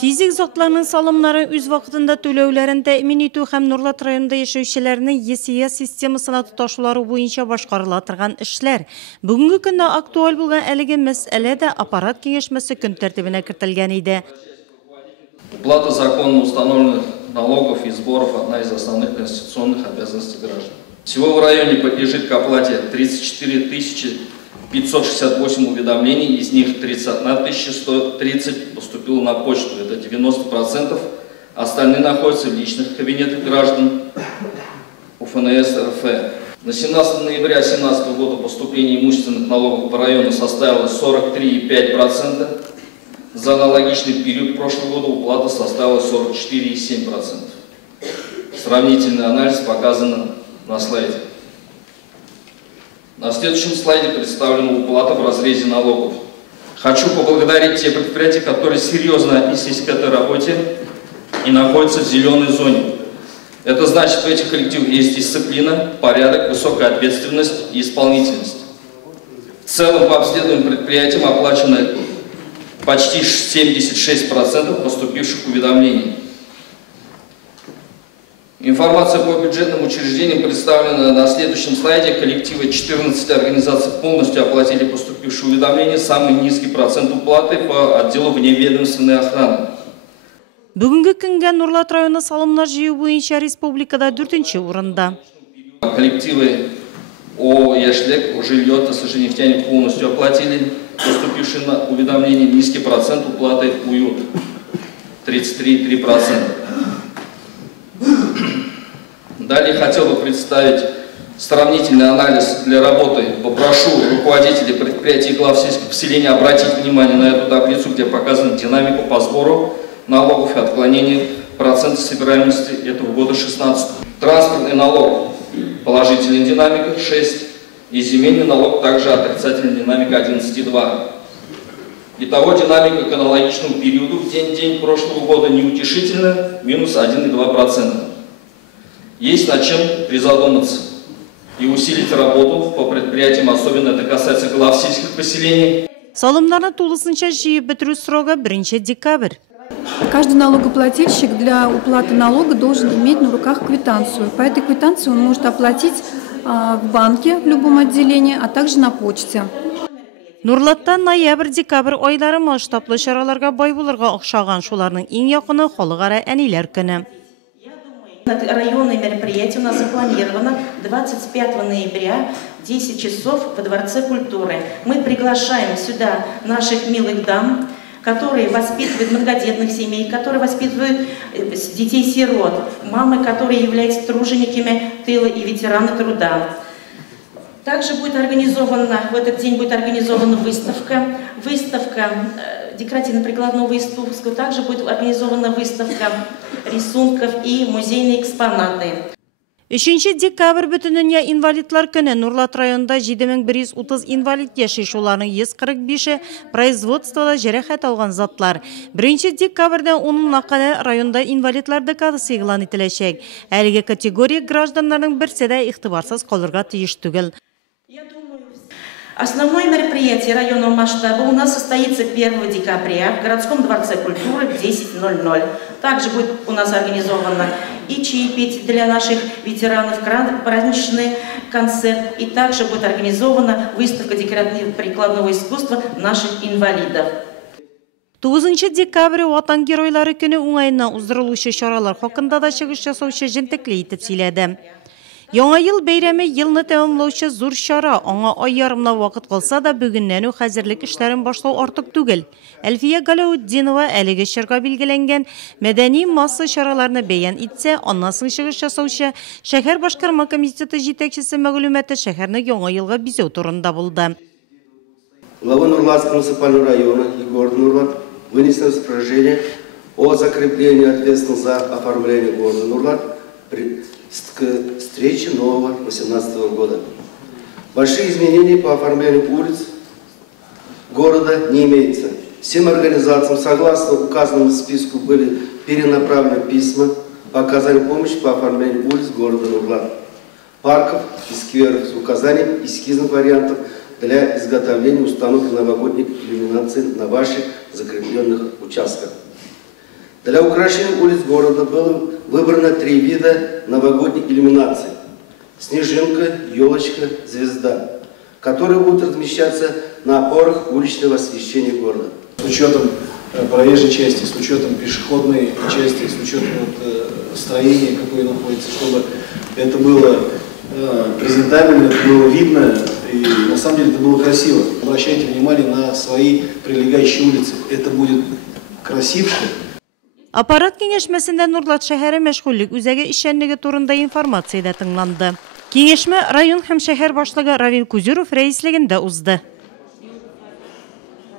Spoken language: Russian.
Физик затларның салымнары үз вакытында төлөүләрен тәэмин итүү һәм Нурлат районында яшәүчеләрнең ЕСЕ системасына тоташлары буенча башкарыла торган эшләр. Бүгенге көндә актуаль булган әлеге мәсьәлә дә аппарат киңәшмәсе көн тәртибенә кертелгән иде. Уплата законно установленных налогов и сборов – одна из основных конституционных обязанностей граждан. Всего в районе подлежит к оплате 34 568 уведомлений, из них 31 130 поступило на почту, это 90%, остальные находятся в личных кабинетах граждан УФНС РФ. На 17 ноября 2017 года поступление имущественных налогов по району составило 43,5%, за аналогичный период прошлого года уплата составила 44,7%. Сравнительный анализ показан на слайде. На следующем слайде представлена уплата в разрезе налогов. Хочу поблагодарить те предприятия, которые серьезно отнеслись к этой работе и находятся в зеленой зоне. Это значит, что в этих коллективах есть дисциплина, порядок, высокая ответственность и исполнительность. В целом по обследованным предприятиям оплачено почти 76% поступивших уведомлений. Информация по бюджетным учреждениям представлена на следующем слайде. Коллективы 14 организаций полностью оплатили поступившие уведомления. Самый низкий процент уплаты по отделу вневедомственной охраны. Бүгінгі күнге Нурлат районы салымнар жию буенча республикада 4-нче урында. Коллективы ООО «Яшлек», «Жилье», «Тасажнефтяне» полностью оплатили поступившие уведомления. Низкий процент уплаты «Уют» 33,3%. Далее хотел бы представить сравнительный анализ для работы. Попрошу руководителей предприятий и глав сельских поселений обратить внимание на эту таблицу, где показана динамика по сбору налогов и отклонения процента собираемости этого года 16. Транспортный налог положительная динамика 6 и земельный налог также отрицательная динамика 11,2. Итого динамика к аналогичному периоду в день прошлого года неутешительная, минус 1,2%. Есть над чем призадуматься и усилить работу по предприятиям, особенно это касается глав сельских поселений. Салымнарны тулысынча жиып бетерүү срогы 1 декабрь. Каждый налогоплательщик для уплаты налога должен иметь на руках квитанцию. По этой квитанции он может оплатить в банке, в любом отделении, а также на почте. Нурлатта ноябрь-декабрь айлары масштаблы чараларга бай булырга охшаган, шуларның иң якыны халыкара әниләр көне. Районное мероприятие у нас запланировано 25 ноября 10 часов во Дворце культуры. Мы приглашаем сюда наших милых дам, которые воспитывают многодетных семей, которые воспитывают детей-сирот, мамы, которые являются тружениками тыла и ветераны труда. Также будет организована, в этот день будет организована выставка декоративно-прикладного искусства, также будет организована выставка рисунков и музейные экспонаты. 3 декабрь бөтендөня инвалидлар көне Нурлат районында 7130 инвалид яши, шуларның 145-і производствода жарақат алган затлар. 1 декабрьдән онына кадәр районда инвалидлар декадасы игълан ителәчәк. Әлеге категория гражданнарның берсе дә игътибарсыз калырга тиеш түгел. Основное мероприятие районного масштаба у нас состоится 1 декабря в городском дворце культуры в 10:00. Также будет у нас организовано и чаепитие для наших ветеранов, праздничный концерт, и также будет организована выставка декоративно-прикладного искусства наших инвалидов. 9 декабрь Ватан геройлары көне уңайына уздырылучы чаралар хакында да чыгыш ясаучы җентекле итеп сөйләде. Яңа ел бәйрәме елны тәмамлаучы зур чара, аңа ай ярымлап вакыт калса да бүгеннән үк хәзерлек эшләрен башлау артык түгел. Әлфия Галаутдинова әлеге чорга билгеләнгән мәдәни масса чараларны бәян итсә, аннан соң чыгыш ясаучы шәһәр башкарма комитеты җитәкчесе мәгълүматы шәһәрне яңа елга бизәү турында булды. Глава Нурлатского муниципального района и города Нурлат вынесли распоряжение о закреплении ответственности за оформление города Нурлат к встрече нового 2018 года. Большие изменения по оформлению улиц города не имеются. Всем организациям, согласно указанному списку, были перенаправлены письма по оказанию помощи по оформлению улиц города Нурлат, парков и скверов с указанием эскизных вариантов для изготовления установки новогодних иллюминаций на ваших закрепленных участках. Для украшения улиц города было выбрано 3 вида новогодних иллюминаций. Снежинка, елочка, звезда, которые будут размещаться на опорах уличного освещения города. С учетом проезжей части, с учетом пешеходной части, с учетом строения, какое находится, чтобы это было презентабельно, это было видно и на самом деле это было красиво. Обращайте внимание на свои прилегающие улицы. Это будет красивше. Аппарат кеңешмесінде Нурлат шәһәре мәшғүллек үзәге ишәнлеге турында информация да тыңланды. Кеңешме район һәм шәһәр башлыгы Равил Кузюров рәислегендә узды.